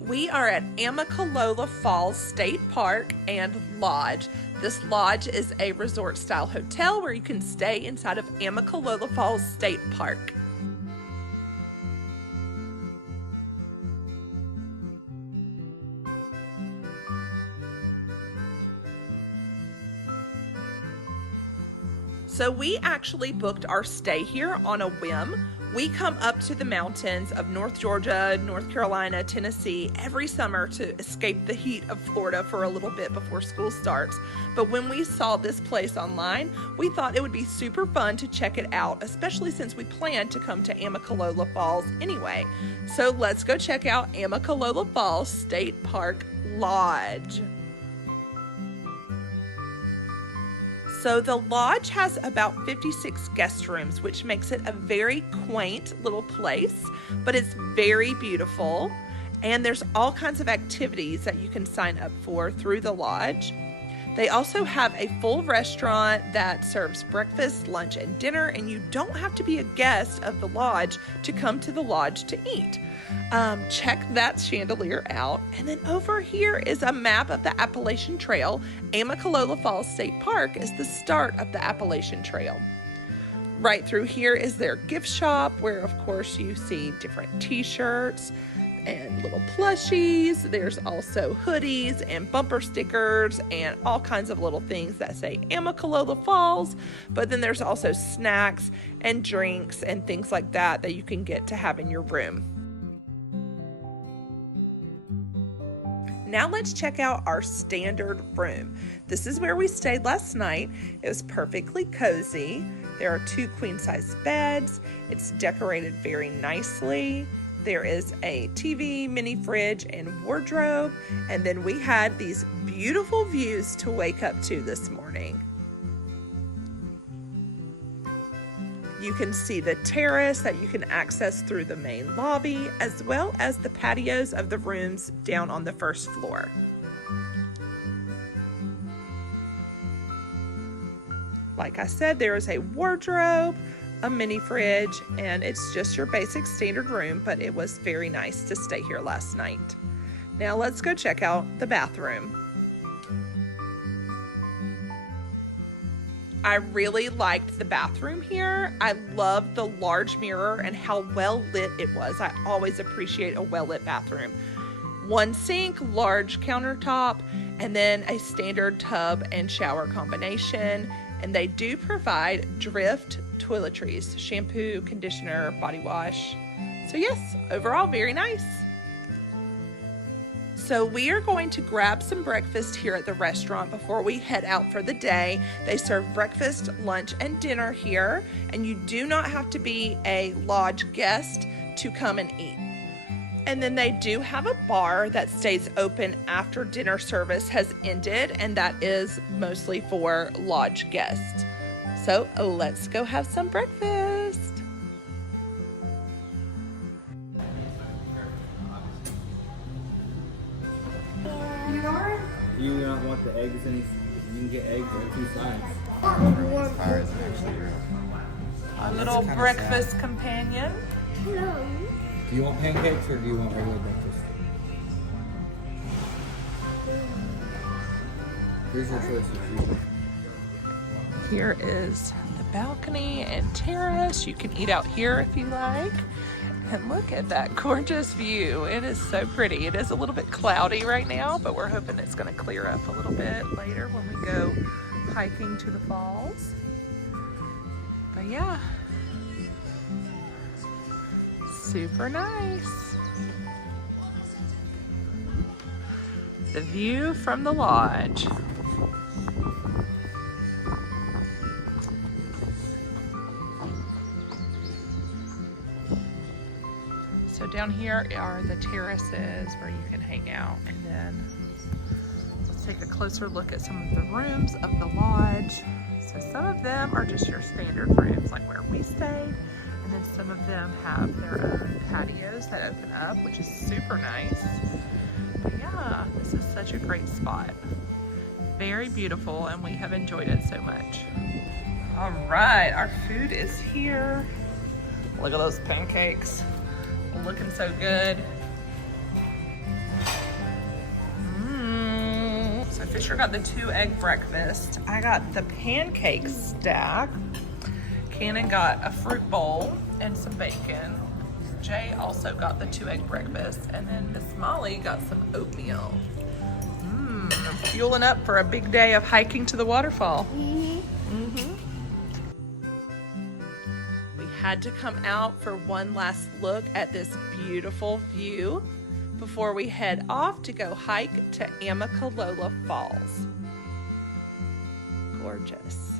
We are at Amicalola Falls State Park and Lodge. This lodge is a resort style hotel where you can stay inside of Amicalola Falls State Park. So we actually booked our stay here on a whim. We come up to the mountains of North Georgia, North Carolina, Tennessee every summer to escape the heat of Florida for a little bit before school starts. But when we saw this place online, we thought it would be super fun to check it out, especially since we planned to come to Amicalola Falls anyway. So let's go check out Amicalola Falls State Park Lodge. So the lodge has about 56 guest rooms, which makes it a very quaint little place, but it's very beautiful. And there's all kinds of activities that you can sign up for through the lodge. They also have a full restaurant that serves breakfast, lunch, and dinner, and you don't have to be a guest of the lodge to come to the lodge to eat. Check that chandelier out. And then over here is a map of the Appalachian Trail. Amicalola Falls State Park is the start of the Appalachian Trail. Right through here is their gift shop, where of course you see different t-shirts and little plushies. There's also hoodies and bumper stickers and all kinds of little things that say Amicalola Falls, but then there's also snacks and drinks and things like that that you can get to have in your room. Now let's check out our standard room. This is where we stayed last night. It was perfectly cozy. There are 2 queen-size beds. It's decorated very nicely. There is a TV, mini fridge, and wardrobe. And then we had these beautiful views to wake up to this morning. You can see the terrace that you can access through the main lobby, as well as the patios of the rooms down on the first floor. Like I said, there is a wardrobe, a mini fridge, and it's just your basic standard room, but it was very nice to stay here last night. Now let's go check out the bathroom. I really liked the bathroom here. I loved the large mirror and how well lit it was. I always appreciate a well lit bathroom. 1 sink, large countertop, and then a standard tub and shower combination. And they do provide Drift toiletries, shampoo, conditioner, body wash. So yes, overall very nice. So we are going to grab some breakfast here at the restaurant before we head out for the day. They serve breakfast, lunch, and dinner here, and you do not have to be a lodge guest to come and eat. And then they do have a bar that stays open after dinner service has ended, and that is mostly for lodge guests. So let's go have some breakfast. Do you not want the eggs and you can get eggs on 2 sides. A little breakfast companion. No. Do you want pancakes or do you want regular breakfast? Here's your choices. Here is the balcony and terrace. You can eat out here if you like. And look at that gorgeous view. It is so pretty. It is a little bit cloudy right now, but we're hoping it's going to clear up a little bit later when we go hiking to the falls. But yeah, super nice. The view from the lodge. So down here are the terraces where you can hang out, and then let's take a closer look at some of the rooms of the lodge. So some of them are just your standard rooms like where we stayed, and then some of them have their own patios that open up, which is super nice. But yeah, this is such a great spot. Very beautiful, and we have enjoyed it so much. All right, our food is here. Look at those pancakes. Looking so good. Glacier got the 2-egg breakfast. I got the pancake stack. Cannon got a fruit bowl and some bacon. Jay also got the 2-egg breakfast. And then Miss Molly got some oatmeal. Fueling up for a big day of hiking to the waterfall. We had to come out for one last look at this beautiful view before we head off to go hike to Amicalola Falls. Gorgeous.